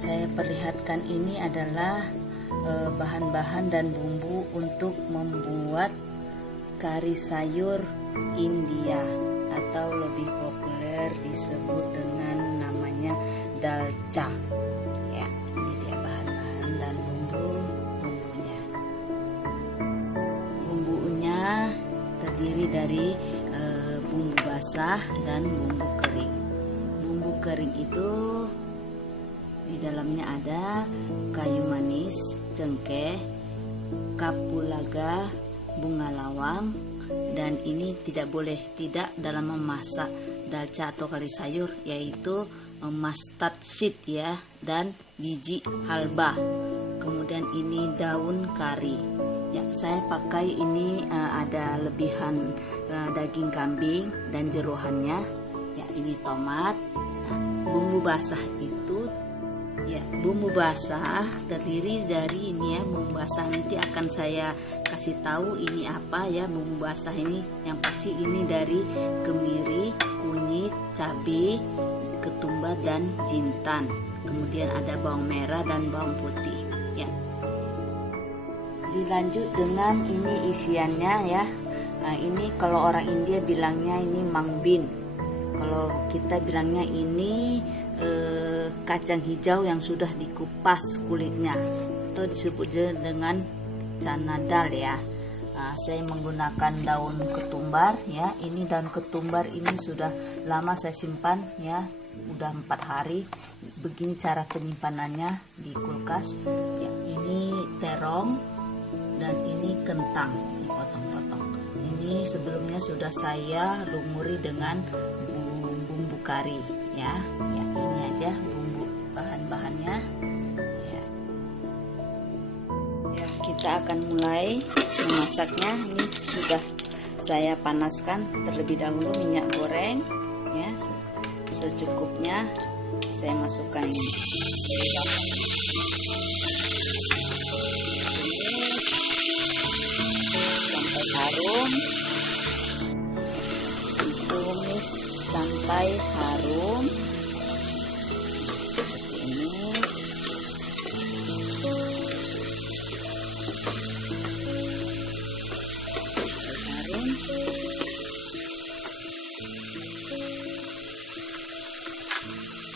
saya perlihatkan ini adalah bahan-bahan dan bumbu untuk membuat kari sayur India atau lebih populer disebut dengan namanya dalca. Ya, ini dia bahan-bahan dan bumbunya. Bumbunya terdiri dari bumbu basah dan bumbu kering. Bumbu kering itu di dalamnya ada kayu manis, cengkeh, kapulaga, bunga lawang, dan ini tidak boleh tidak dalam memasak dalca atau kari sayur, yaitu mustard seed ya, dan biji halba. Kemudian ini daun kari. Ya, saya pakai ini ada lebihan daging kambing dan jeroannya. Ya, ini tomat. Nah, bumbu basah itu ya, bumbu basah terdiri dari ini ya, bumbu basah nanti akan saya kasih tahu ini apa ya bumbu basah ini. Yang pasti ini dari kemiri, kunyit, cabai, ketumbar dan jintan. Kemudian ada bawang merah dan bawang putih. Ya. Dilanjut dengan ini isiannya ya. Nah, ini kalau orang India bilangnya ini mangbin. Kalau kita bilangnya ini kacang hijau yang sudah dikupas kulitnya, atau disebut dengan chana dal ya. Nah, saya menggunakan daun ketumbar ya. Ini daun ketumbar ini sudah lama saya simpan ya, udah 4 hari. Begini cara penyimpanannya di kulkas. Ya, ini terong dan ini kentang dipotong-potong. Ini sebelumnya sudah saya lumuri dengan bumbu kari ya. Ya, ini aja bumbu bahan-bahannya ya. Ya, kita akan mulai memasaknya. Ini sudah saya panaskan terlebih dahulu minyak goreng ya, secukupnya. Saya masukkan ini sampai harum, tumis sampai harum seperti ini. Harum.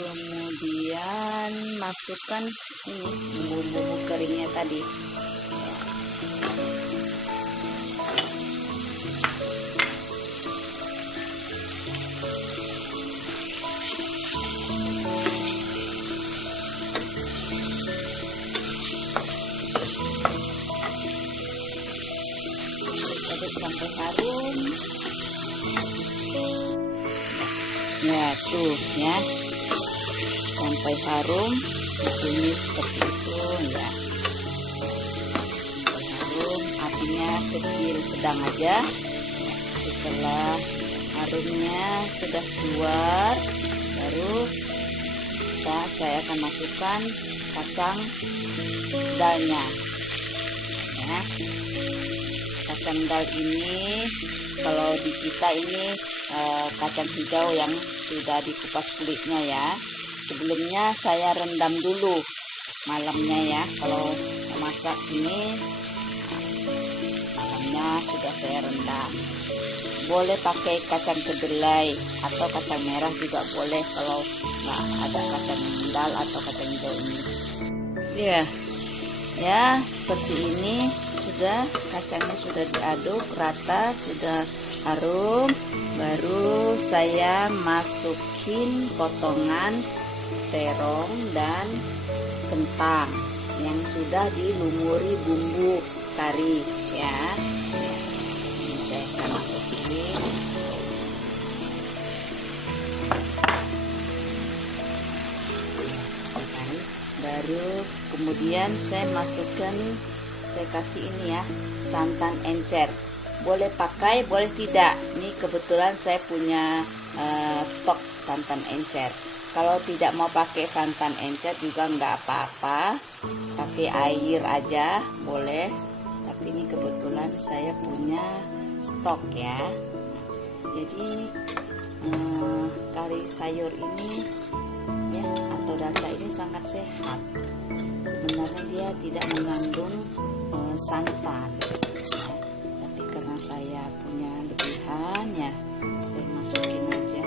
Kemudian masukkan ini bumbu keringnya tadi. Aduk sampai harum. Ya, tuh ya. Sampai harum, ditumis seperti itu ya. Sampai harum, apinya kecil sedang aja. Setelah harumnya sudah keluar, baru saya akan masukkan kacang dalnya ya. Kacang dal ini kalau di kita ini kacang hijau yang sudah dikupas kulitnya ya. Sebelumnya saya rendam dulu malamnya ya. Kalau memasak ini malamnya sudah saya rendam. Boleh pakai kacang kedelai atau kacang merah juga boleh kalau nggak ada kacang dal atau kacang hijau ini. Ya, ya seperti ini sudah kacangnya sudah diaduk rata, sudah harum. Baru saya masukin potongan terong dan kentang yang sudah dilumuri bumbu kari ya. Ini saya akan masukin. Baru kemudian saya masukkan, saya kasih ini ya, santan encer. Boleh pakai, boleh tidak. Ini kebetulan saya punya stok santan encer. Kalau tidak mau pakai santan encer juga nggak apa-apa, pakai air aja boleh. Tapi ini kebetulan saya punya stok ya. Jadi kari sayur ini ya, atau dalca ini sangat sehat. Sebenarnya dia tidak mengandung santan ya. Tapi karena saya punya lebihan ya, saya masukin aja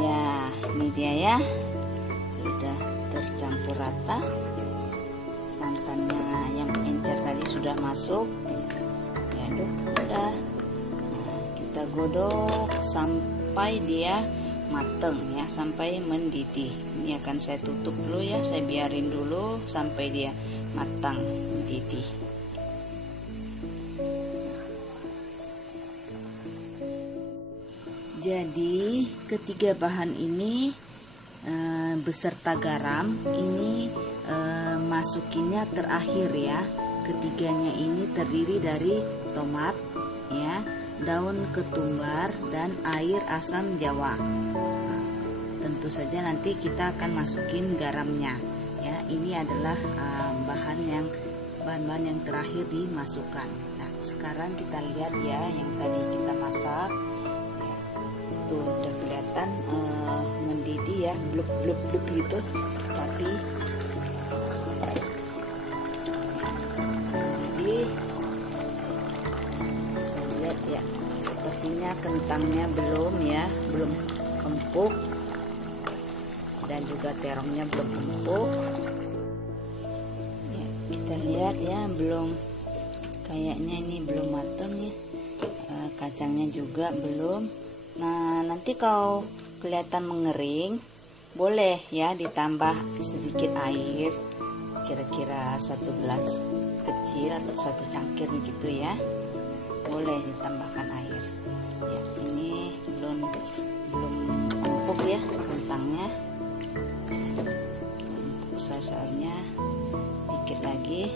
ya. Ini dia ya, sudah tercampur rata, santannya yang encer tadi sudah masuk ya. Udah, nah, kita godok sampai dia mateng ya, sampai mendidih. Ini akan saya tutup dulu ya, saya biarin dulu sampai dia matang mendidih. Jadi ketiga bahan ini beserta garam ini masukinnya terakhir ya. Ketiganya ini terdiri dari tomat ya, daun ketumbar dan air asam jawa. Nah, tentu saja nanti kita akan masukin garamnya ya. Ini adalah bahan-bahan yang terakhir dimasukkan. Nah, sekarang kita lihat ya yang tadi kita masak ya, itu udah kelihatan mendidih ya, blub gitu. Tapi saya lihat ya, sepertinya kentangnya belum empuk, dan juga terongnya belum empuk ya. Kita lihat ya, kayaknya ini belum matang ya. Kacangnya juga belum. Nah, nanti kalau kelihatan mengering, boleh ya ditambah sedikit air, kira-kira 1 gelas kecil atau 1 cangkir gitu ya, boleh ditambahkan air ya. Ini belum empuk ya kentangnya, empuk sayurnya dikit lagi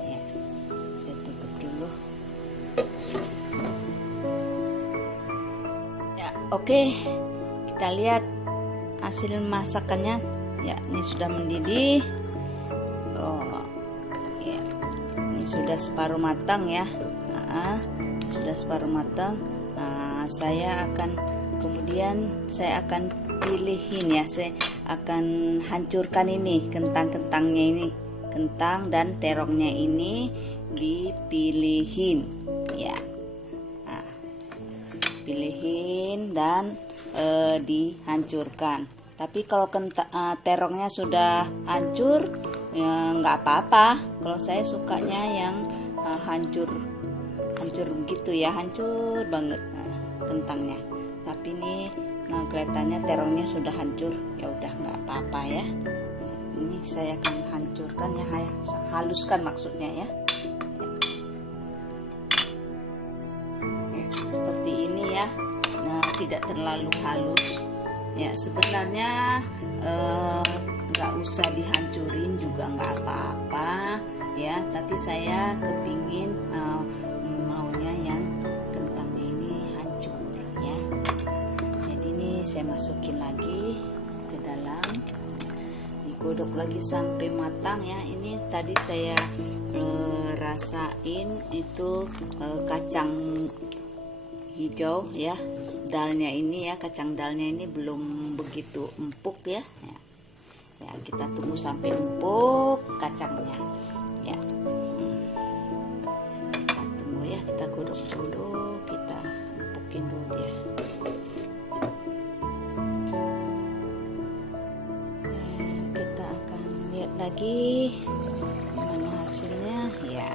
ya. Saya tutup dulu ya. Oke, kita lihat hasil masakannya ya. Ini sudah mendidih. Ya, ini sudah separuh matang ya. Sudah separuh matang. Nah, saya akan pilihin ya, saya akan hancurkan ini kentang-kentangnya ini, kentang dan terongnya ini dipilihin ya. Nah, pilihin dan dihancurkan. Tapi kalau terongnya sudah hancur ya nggak apa-apa. Kalau saya sukanya yang hancur begitu ya, hancur banget kentangnya. Tapi ini kelihatannya terongnya sudah hancur, ya udah nggak apa-apa ya. Ini saya akan hancurkan ya, haluskan maksudnya ya. Seperti ini ya. Nah, tidak terlalu halus ya. Sebenarnya nggak usah dihancurin juga nggak apa-apa ya, tapi saya kepingin maunya yang kentangnya ini hancur ya. Jadi ini saya masukin lagi ke dalam, digodok lagi sampai matang ya. Ini tadi saya rasain itu kacang hijau ya, dalnya ini ya, kacang dalnya ini belum begitu empuk ya. Ya, kita tunggu sampai empuk kacangnya ya. Kita tunggu ya, kita godok dulu, kita empukin dulu dia. Kita akan lihat lagi gimana hasilnya ya.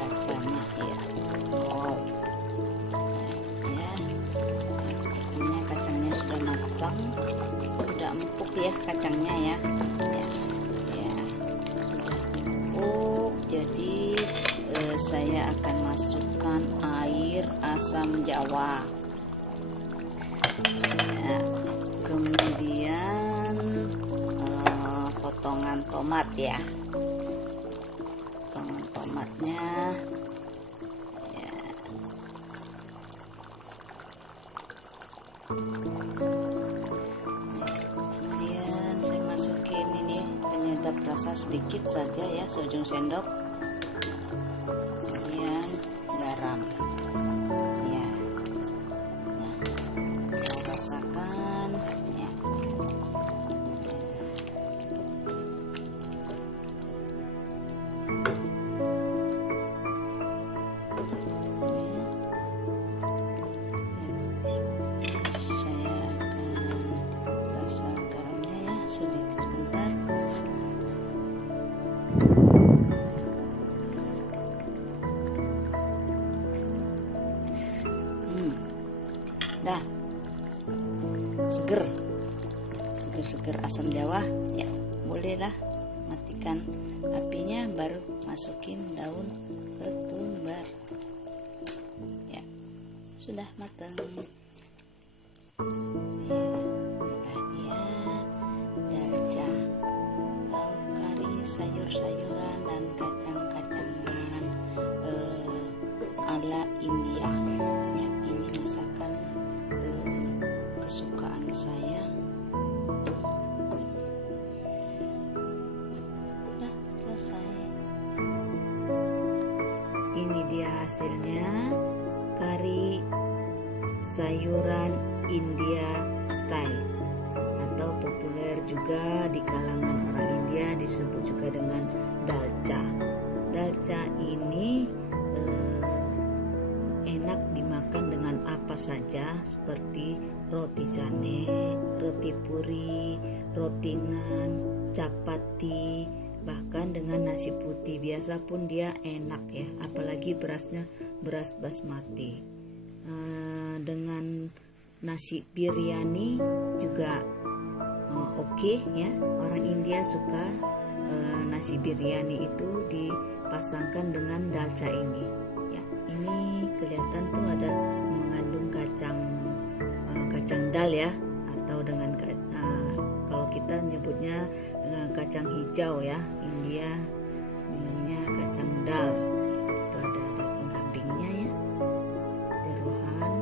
Kacangnya ya. Oh ya, sepertinya kacangnya sudah matang, sudah empuk ya kacangnya ya. Ya, sudah empuk. Jadi saya akan masukkan air asam jawa ya. Kemudian potongan tomat ya, potongan tomatnya ya. Kemudian saya masukin ini penyedap rasa sedikit saja ya, seujung sendok. Kemudian garam dah seger asam jawa ya. Bolehlah matikan apinya, baru masukin daun ketumbar ya. Sudah matang ya. Dia dalca, lauk kari sayur-sayuran dan kacang-kacangan ala India ya. Ini masakan kesukaan saya. Nah, selesai. Ini dia hasilnya, kari sayuran India style, atau populer juga di kalangan orang India disebut juga dengan dalca. Dalca ini enak dimakan dengan apa saja, seperti roti cane, roti puri, roti naan, chapati, bahkan dengan nasi putih biasa pun dia enak ya, apalagi berasnya beras basmati. Dengan nasi biryani juga oke ya, orang India suka nasi biryani itu dipasangkan dengan dalca ini ya. Ini kelihatan tuh ada mengandung kacang dal ya, atau dengan kalau kita nyebutnya kacang hijau ya, India bilangnya kacang dal. Itu ada daging kambingnya ya, jeroan,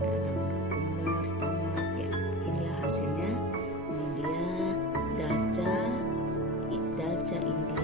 ada daun ketumbar, tomat ya. Inilah hasilnya. Ini dia dalca India.